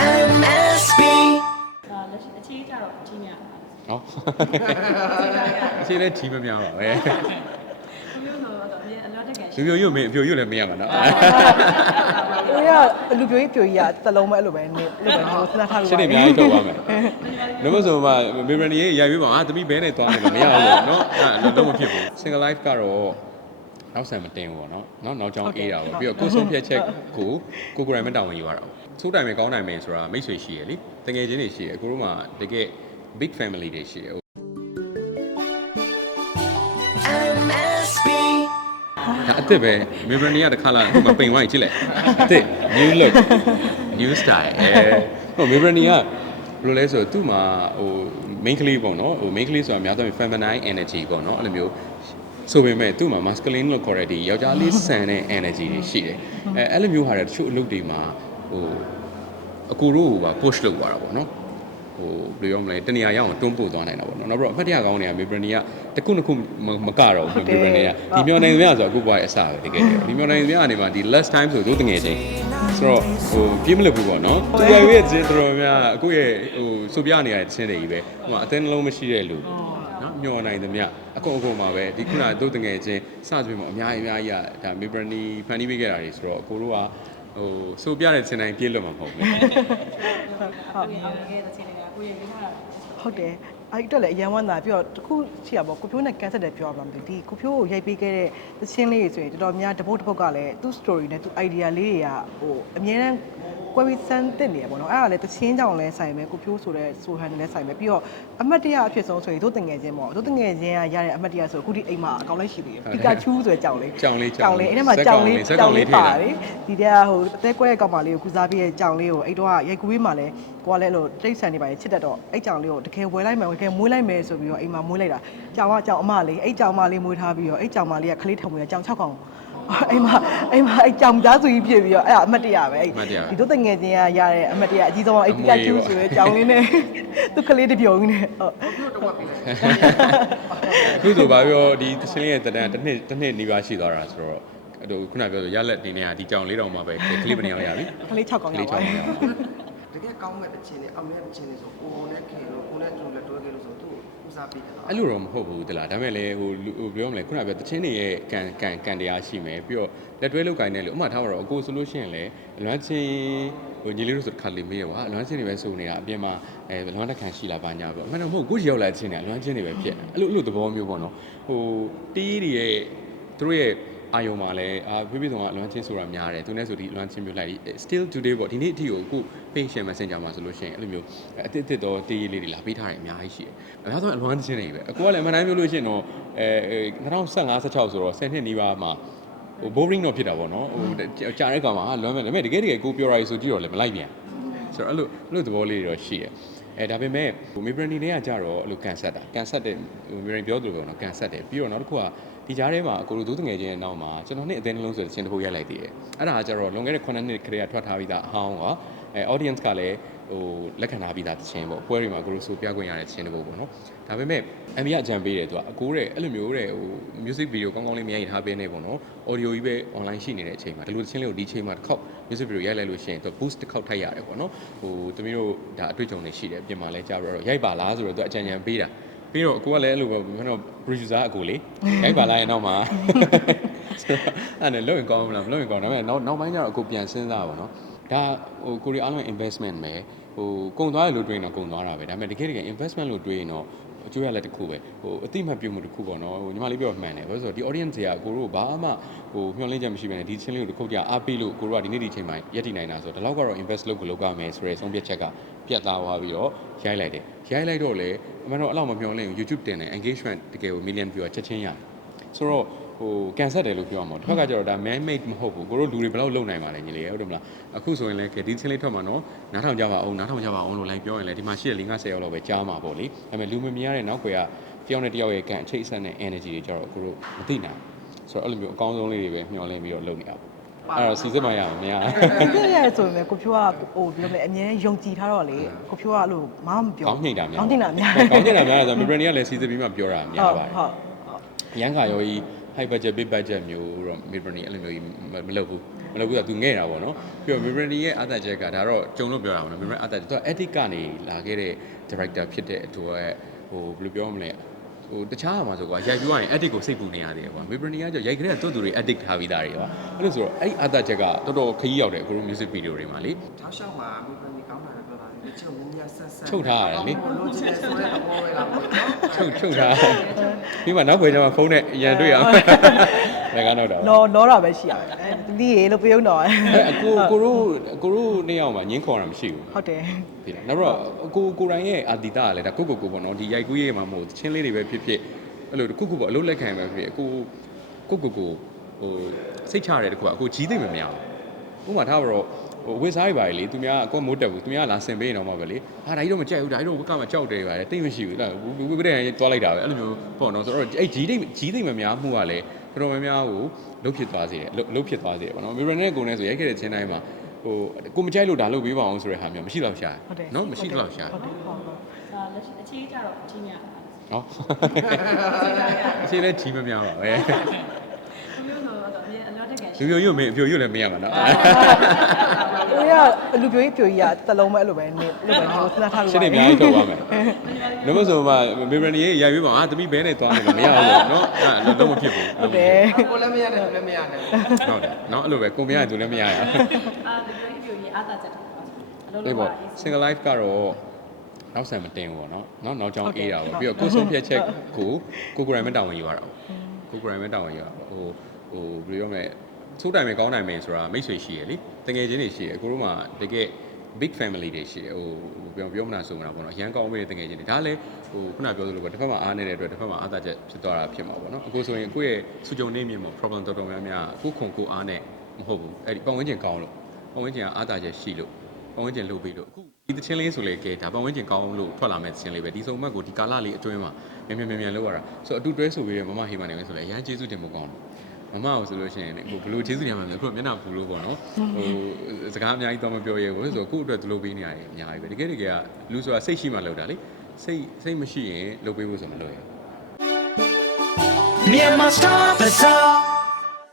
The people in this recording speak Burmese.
MSB ဒါလက်ရှိအခြေကြတော့အချင်းများတာနော်အရှိလည်းကြီးမများပါပဲဘမျိုးတော့တော့အမြဲအလားတကန်ရှိလူပြိုရွတ်မင်းအပြိုရွတ်လည်းမရမှာနော်ကိုရလူပြိုကြီးပြိုကြီးကတစ်လုံးပဲအဲ့လိုပဲနေအဲ့လိုပဲဟိုစဉ်းစားထားပြီးရှင်းနေအများကြီးထုတ်ပါမယ်။နောက်ဆိုမှမေဘရနီရဲ့ရိုက်ပြီးပါဟာသမီးဘဲနဲ့သွားနေလို့မရဘူးလို့နော်အဲ့တော့မဖြစ်ဘူး single life ကတော့နောက်ဆံမတင်ဘူးပေါ့နော်နောက်နောက်ကြောင်းအေးတာပေါ့ပြီးတော့ကိုယ်ဆုံးဖြတ်ချက်ကိုကိုကိုယ်တိုင်မတောင်းဝင်ယူရတာပေါ့ သိုးတိုင်ပဲကောင်းတိုင်ပဲဆိုတာမိတ်ဆွေရှိရလေတကယ်ချင်းတွေရှိရအခုတို့မှတကယ် big family တွေရှိရ MSB ဒါအစ်စ်ပဲမေဘရနီကတစ်ခါလာဟိုမှာပိန်ဝိုင်းကြည့်လိုက်အစ်စ် new look new style အဲဟိုမေဘရနီကဘယ်လိုလဲဆိုတော့သူ့မှာဟို main ကလေးပေါ့နော်ဟို main ကလေးဆိုတာအများဆုံး feminine energy ပေါ့နော်အဲ့လိုမျိုးဆိုပေမဲ့သူ့မှာ masculine လို့ခေါ်တဲ့ဒီယောက်ျားလေးဆန်တဲ့ energy တွေရှိတယ်အဲအဲ့လိုမျိုးဟာတဲ့တချို့အလုပ်တွေမှာ ဟိုအကူတို့က push လုပ်သွားတာပေါ့နော်ဟိုဘယ်လိုရောမလဲတနေရာရအောင်တွန်းပို့သွားနိုင်တာပေါ့နော်နောက်ပြီးတော့အဖတ်တရကောင်းတွေကမေဘရနီကတခုနှစ်ခုမမကတော့ဘူးမေဘရနီကဒီမျောနိုင်သမျှဆိုအခုဘွားရဲ့အစပဲတကယ်ဒီမျောနိုင်သမျှအနေမှာဒီ last time ဆိုတို့တငယ်ချင်းဆိုတော့ဟိုပြင်းမလို့ဘူးပေါ့နော်သူရရဲ့ချင်းတော်တော်များအခုရဲ့ဟိုစုပြနေရတဲ့ချင်းတွေကြီးပဲဟိုမှာအသင်းနှလုံးမရှိတဲ့လူနော်မျောနိုင်သမျှအကုန်အကုန်ပါပဲဒီခုနတို့တငယ်ချင်းစကြွေးမှာအများကြီးအများကြီးကဒါမေဘရနီဖန်တီးပေးခဲ့တာတွေဆိုတော့အကိုတို့က ဟိုစုပြတဲ့ချင်းတိုင်းပြေးလွတ်မှာမဟုတ်ဘူးကိုယ်အောင်ခဲ့တဲ့ချင်းတွေကကိုယ်ရေးထားတာဟုတ်တယ်အဲ့တော့လည်းအရန်ဝမ်းသာပြီးတော့တခုရှိရပါကိုဖြိုးနဲ့ကန်ဆက်တယ်ပြောရမှာမသိဘူးဒီကိုဖြိုးကိုရိုက်ပေးခဲ့တဲ့သချင်းလေးတွေဆိုရင်တော်တော်များတပုတ်တပုတ်ကလည်းသူ့ story နဲ့သူ့ idea လေးတွေကဟိုအမြဲတ မ်းကွဲပြီးစမ်းတက်နေရပေါ့နော်အဲ့ဒါလည်းသချင်းကြောင့်လည်းဆိုင်ပဲကိုဖြိုးဆိုတဲ့ဆိုဟန်လည်းဆိုင်ပဲပြီးတော့အမတ်တရအဖြစ်ဆုံးဆိုရင်တို့တငယ်ချင်းပေါ့တို့တငယ်ချင်းကရတဲ့အမတ်တရဆိုအခုဒီအိမ်မှာအကောင်လိုက်ရှိသေးတယ်ပီကာချူးဆိုတဲ့ကြောင်လေးကြောင်လေးကြောကြောင်င်လေးလေးအဲ့ထဲမှာဇက်ကောင်ကြောင်လေးလေးဇက်ကြောကောင်င်လေးလေးထည့်ပါတာတယ်ဒီတည်းကဟိုအသက်ကွဲတဲ့ကောင်မလေးကိုကုစားပြီးတဲ့ကြောင်လေးကိုအဲ့တော့ရိုက်ကူးပြီးမှလည်းကိုကလည်းအဲ့လိုတိတ်ဆန်နေပါလေချစ်တတ်တော့အဲ့ကြောင်လေးကိုတကယ်ဝယ်လိုက်မယ်တကယ်မွေးလိုက်မယ်ဆိုပြီးတော့အိမ်မှာမွေးလိုက်တာကြောင်ကကြောင်အမလေးအဲ့ကြောင်မလေးမွေးထားပြီးတော့အဲ့ကြောင်မလေးကခလေးထုံမွေးတာကြောင်6ကောင် အိမ်မှာအိမ်မှာအဲ့ကြောင်သားစုကြီးဖြစ်ပြီးတော့အဲ့ဒါအမတ်တရပဲအဲ့အမတ်တရပဲဒီတို့တငယ်ချင်းကရတဲ့အမတ်တရအကြီးဆုံးကအဲ့ပီကာချူးဆိုတဲ့ကြောင်လေးနဲ့သူခလေးတစ်ပြုံကြီးနဲ့ဟုတ်အခုဆိုပါပြောဒီသချင်းလေးရဲ့တက်တန်းတစ်နှစ်တစ်နှစ်နီးပါးရှိသွားတာဆိုတော့အဲ့လိုခုနပြောဆိုရလက်နေနေဒီကြောင်လေးတောင်မှပဲကလစ်ပနေအောင်ရပြီခလေး6ကောင်ကရလေးပါကြောင်တယ်လေးရတကယ်ကောင်းမဲ့တစ်ချင်းနဲ့အောင်မြတ်တစ်ချင်းနဲ့ဆိုကိုယ်နဲ့ခင်လို့ကိုယ်နဲ့တူလက်တွဲခဲ့လို့ဆိုသူ့ ဦးစားပေးတယ်နော်အဲ့လိုတော့မဟုတ်ဘူးတလားဒါပေမဲ့လည်းဟိုလူဟိုပြောမလဲခုနပြောသချင်းတွေရဲ့ကန်ကန်ကန်တရားရှိမယ်ပြီးတော့လက်တွဲလောက်ကင်တဲ့လူအမှထားပါတော့အကိုဆိုလို့ရှိရင်လည်းအလွမ်းချင်းဟိုညီလေးတို့ဆိုတစ်ခါလေးမေးရပါအလွမ်းချင်းတွေပဲစုံနေတာအပြင်မှာအဲလွမ်းတက်ခံရှိလာပါညာပေါ့အမှန်တော့မဟုတ်ကိုကြီးရောက်လာချင်းတွေအလွမ်းချင်းတွေပဲဖြစ်အဲ့လိုအဲ့လိုသဘောမျိုးပေါ့နော်ဟိုတီးတွေရဲ့သူတို့ရဲ့ အာယုံမှာလည်းအာဖိဖိဆောင်ကအလွမ်းချင်းဆိုတာများတယ်သူနဲ့ဆိုဒီအလွမ်းချင်းမျိုးလိုက် still today ပေါ့ဒီနေ့အထိကိုအခု patient messenger မှာဆိုလို့ရှိရင်အဲ့လိုမျိုးအတစ်တစ်တော့တေးလေးတွေလာပေးထားတယ်အများကြီးရှိတယ်။အဲဒါဆိုအလွမ်းချင်းတွေပဲအကူကလည်းအမှန်တိုင်းပြောလို့ရှိရင်တော့အဲ2015 16ဆိုတော့10နှစ်နီးပါးမှာဟို boring တော့ဖြစ်တာပေါ့နော်ဟိုကြာတဲ့ကောင်မှာလွမ်းမယ်ဒါပေမဲ့တကယ်တကယ်ကိုပြောရည်ဆိုကြည့်တော့လည်းမလိုက်ပြန်ဆိုတော့အဲ့လိုအဲ့လိုသဘောလေးတွေတော့ရှိတယ်အဲဒါပေမဲ့ဟိုမေဘရနီတွေကကြတော့အဲ့လိုကန်ဆက်တာကန်ဆက်တဲ့ဟိုမေဘရနီပြောသလိုပဲနော်ကန်ဆက်တယ်ပြီးတော့နောက်တစ်ခုက ဒီကြားထဲမှာအကိုတို့ဒုတငယ်ချင်းရဲ့နောက်မှာကျွန်တော်နှစ်အသေးနှလုံးဆိုတဲ့ချင်းတစ်ခုရိုက်လိုက်သေးတယ်အဲ့ဒါကကြတော့လွန်ခဲ့တဲ့9နှစ်ခရေကထွက်ထားပြီးသားအဟောင်းကအဲ audience ကလည်းဟိုလက်ခံထားပြီးသားတခြင်းပေါ့ပွဲတွေမှာကိုတို့ဆိုပြခွင့်ရတဲ့တခြင်းတစ်ပုဒ်ပေါ့နော်ဒါပေမဲ့အမ်ဘီကအကြံပေးတယ်သူကအကိုတဲ့အဲ့လိုမျိုးတဲ့ဟို music video ကောင်းကောင်းလေးမရိုက်ထားပေးနေပေါ့နော် audio ကြီးပဲ online ရှိနေတဲ့အချိန်မှာဒီလိုတခြင်းလေးကိုဒီချိန်မှာတစ်ခေါက် music video ရိုက်လိုက်လို့ရှိရင်သူ boost တစ်ခေါက်ထိုက်ရတယ်ပေါ့နော်ဟိုတမီးတို့ဒါအတွေ့အကြုံတွေရှိတယ်ပြင်မှာလဲကြာပြီးတော့ရိုက်ပါလားဆိုတော့သူအကြံဉာဏ်ပေးတာ ပြီးတော့အကိုကလည်းအဲ့လိုပဲကျွန်တော် producer အကိုလေးရိုက်ပါလားရဲ့နောက်မှာအဲ့နဲ့လုံးရင်ကောင်းမလားမလုံးရင်ကောင်းဒါပေမဲ့နောက်နောက်ပိုင်းကျတော့အကိုပြန်စဉ်းစားပါတော့ဒါဟိုကိုရီအားလုံး investment ပဲဟိုကုံသွားရလို့တွေးရင်တော့ကုံသွားတာပဲဒါပေမဲ့တကယ်တကယ် investment လို့တွေးရင်တော့ အကျိုးရလက်တစ်ခုပဲဟိုအတိမတ်ပြုမှုတစ်ခုပေါ့နော်ဟိုညီမလေးပြောမှန်တယ်ဘာလို့ဆိုတော့ဒီ audience တွေကကိုတို့ဘာမှဟိုမျှော်လင့်ချက်မရှိဘဲနဲ့ဒီချင်းလေးကိုတစ်ခုတည်းအားပေးလို့ကိုတို့ကဒီနေ့ဒီချိန်မှာရက်တည်နိုင်တာဆိုတော့ဒီလောက်ကတော့ invest လုပ်ကိုလုပ်ရမယ်ဆိုရဲဆုံးဖြတ်ချက်ကပြတ်သားသွားပြီးတော့ရိုက်လိုက်တယ်ရိုက်လိုက်တော့လေအမှန်တော့အဲ့လောက်မမျှော်လင့်ဘူး YouTube တင်တယ် engagement တကယ်ကို million viewer ချက်ချင်းရတယ်ဆိုတော့ ဟိုကန်ဆက်တယ်လို့ပြောရမှာတစ်ခါကကျတော့ဒါ man made မဟုတ်ဘူးကိုတို့လူတွေဘယ်လောက်လုံနိုင်ပါလဲညီလေးဟုတ်တယ်မလားအခုဆိုရင်လည်းကဲဒီချင်းလေးထွက်မှာနော်နားထောင်ကြပါအောင်နားထောင်ကြပါအောင်လို့လိုက်ပြောရင်လည်းဒီမှာရှိတဲ့၄50ရောက်လောက်ပဲကြားမှာပေါ့လေဒါပေမဲ့လူမမြင်ရတဲ့နောက်ွယ်ကတယောက်နဲ့တယောက်ရဲ့ကန်အခြေအဆက်နဲ့ energy တွေကျတော့ကိုတို့မသိနိုင်ဘူးဆိုတော့အဲ့လိုမျိုးအကောင်းဆုံးလေးတွေပဲမျှော်လင့်ပြီးတော့လုပ်နေတာပေါ့အဲ့တော့စီစစ်မှရအောင်မရပြည့်ရဲဆိုရင်လည်းကိုဖြိုးကဟိုပြောမယ်အမြဲယုံကြည်ထားတော့လေကိုဖြိုးကအဲ့လိုမမပြောကောင်းညိတ်တာများကောင်းညိတ်တာများကောင်းညိတ်တာများဆိုတော့ membrane ကလည်းစီစစ်ပြီးမှပြောတာများပါတယ်ဟုတ်ရန်ခါရောကြီး high budget big budget မျိုးတော့ membrane အဲ့လိုမျိုးကြီးမလုပ်ဘူးမလုပ်ဘူးဆိုတော့ तू ငဲ့တာပေါ့နော်ပြီးတော့ Mibrandy ရဲ့အသက်ချက်ကဒါတော့ကြုံလို့ပြောတာပေါ့နော် Mibrandy အသက်သူက ethic ကနေလာခဲ့တဲ့ director ဖြစ်တဲ့အတွက်ဟိုဘယ်လိုပြောမလဲဟိုတခြားမှာဆိုကွာရိုက်ပြီးသွားရင် edit ကိုစိတ်ပူနေရတယ်ကွာ Mibrandy ကကြောရိုက်ကြတဲ့တူတူတွေ edit ထားပြီးသားတွေကွာအဲ့လိုဆိုတော့အဲ့ဒီအသက်ချက်ကတော်တော်ခရီးရောက်တယ်အခုတို့ music video တွေမှာလေထောက်လျှောက်မှာမိဘနေကောင်းတာလည်းပြော တာလေချစ်ကိုမြညာဆက်ဆက်ချုပ်ထားရတယ်လေလို့ချစ်တယ်ဆိုတဲ့သဘောပဲလားပေါ့နော်ချုပ်ချုပ်ထားပြီးမှနောက်ခွေကျမှဖုန်းနဲ့ရန်တွေ့အောင်လည်းကတော့တော့လောလောတာပဲရှိရမယ်အဲဒီရေလို့ပြုံးတော့အဲ့အကိုကိုတို့ကိုတို့နှစ်ယောက်မှာငင်းခေါ်တာမရှိဘူးဟုတ်တယ်ပြီလားနောက်တော့အကိုကိုတိုင်းရဲ့အာတီတာကလည်းဒါကိုကိုကိုပေါ့နော်ဒီရိုက်ကူးရေးမှာမဟုတ်ချင်းလေးတွေပဲဖြစ်ဖြစ်အဲ့လိုတစ်ခုခုပေါ့အလုပ်လက်ခံပဲဖြစ်ဖြစ်အကိုကိုကိုကိုဟိုစိတ်ချရဲတခုကအကိုကြီးသိမ့်မများဘူးဥပမာထားပါတော့ ဟိုဝစ်စားရပါလေသူများအကောမိုးတက်ဘူးသူများလာဆင်ပေးနေတော့မှပဲလေဟာဒါကြီးတော့မကြိုက်ဘူးဒါကြီးတော့ဘက်ကမှကြောက်တယ်ပါလေတိတ်မရှိဘူးလားဝိဝိပဒံတွားလိုက်တာပဲအဲ့လိုမျိုးပေါ့နော်ဆိုတော့အဲ့ကြီးသိမ့်ကြီးသိမ့်မများမှုကလည်းတော်တော်များများကိုလုတ်ဖြစ်သွားစေတယ်လုတ်ဖြစ်သွားစေတယ်ပေါ့နော်မီရနဲ့ကိုနဲ့ဆိုရိုက်ခဲ့တဲ့ချင်းတိုင်းမှာဟိုကိုမကြိုက်လို့ဒါလုပ်ပေးပါအောင်ဆိုတဲ့ဟာမျိုးမရှိတော့ရှာဟုတ်တယ်နော်မရှိတော့ရှာဟုတ်တယ်ဟုတ်ဟုတ်ဒါလက်ရှိအခြေကြတော့အချင်းများတာနော်အခြေလဲကြီးမများပါပဲဘယ်လိုဆိုတော့အရင်အလောတက်ကလူပြိုရွတ်မင်းအပြိုရွတ်လည်းမရမှာနော် ကိုရလူပြိုကြီးပြိုကြီးကတလုံးပဲအဲ့လိုပဲနေအဲ့လိုပဲနေစဉ်းစားထားလို့ရှင်းနေအများကြီးထုတ်ပါမယ်လုံးမဆိုမှမေဘရနီရဲ့ရိုက်ပေးပါဟာတမိဘဲနဲ့သွားနေလို့မရဘူးလို့နော်အဲ့လုံးမဖြစ်ဘူးဟုတ်တယ် ကိုလည်းမရတယ်သူလည်းမရတယ်ဟုတ်တယ်နော်အဲ့လိုပဲကိုမရရင်သူလည်းမရရအာဒီလိုပြိုကြီးအားသာချက်တော့အလောအေးပေါ့ single life ကတော့နောက်ဆံမတင်ဘူးပေါ့နော်နောက်နောက်ကြောင်းအေးတာပေါ့ပြီးတော့ကိုဆုံးဖြတ်ချက်ကိုကိုကိုရိုင်းမတောင်းဝင်ယူရတာပေါ့ကိုကိုရိုင်းမတောင်းဝင်ယူရတာပေါ့ဟိုဟိုဘယ်လိုပြောမလဲ သိုးတိုင်မယ်ကောင်းတိုင်မယ်ဆိုတာမိတ်ဆွေရှိရလေတကယ်ချင်းတွေရှိရကိုတို့မှတကယ် big family တွေရှိတယ်ဟိုပြောပြောမနာဆိုမနာပေါ့နော်အရန်ကောင်းမေးတဲ့တကယ်ချင်းတွေဒါလည်းဟိုခုနပြောသလိုပဲတစ်ဖက်မှာအားနေတဲ့အတွက်တစ်ဖက်မှာအားသာချက်ဖြစ်သွားတာဖြစ်မှာပေါ့နော်အခုဆိုရင်ကိုယ့်ရဲ့စုကြုံနေမြင်မှာ problem တော်တော်များများကိုခုံကိုအားနဲ့မဟုတ်ဘူးအဲ့ဒီပတ်ဝန်းကျင်ကောင်းလို့ပတ်ဝန်းကျင်ကအားသာချက်ရှိလို့ပတ်ဝန်းကျင်လုပ်ပြီးလို့အခုဒီသချင်းလေးဆိုလေကဲဒါပတ်ဝန်းကျင်ကောင်းလို့ထွက်လာမဲ့သချင်းလေးပဲဒီစုံမက်ကိုဒီကာလလေးအတွင်းမှာမြန်မြန်မြန်မြန်လုပ်ရတာဆိုတော့အတူတွဲဆိုပြီးတော့မမဟေးမနေမယ်ဆိုလေအရန်ကျေးဇူးတင်ဖို့ကောင်းတယ် မမကိုဆိုလို့ရှိရင်ဟိုဘလို့ကျေးဇူးတင်ရမှာလဲခုကမျက်နှာပူလို့ပေါ့နော်ဟိုစကားအများကြီးတော့မပြောရဲဘူးဆိုတော့ခုအတွက်ဒီလိုပေးနေရတယ်အများကြီးပဲတကယ်တကယ်ကလူဆိုတာစိတ်ရှိမှလုပ်တာလေစိတ်စိတ်မရှိရင်လုပ်ပေးဖို့ဆိုမလုပ်ရဘူး Myanmar Star Bazaar.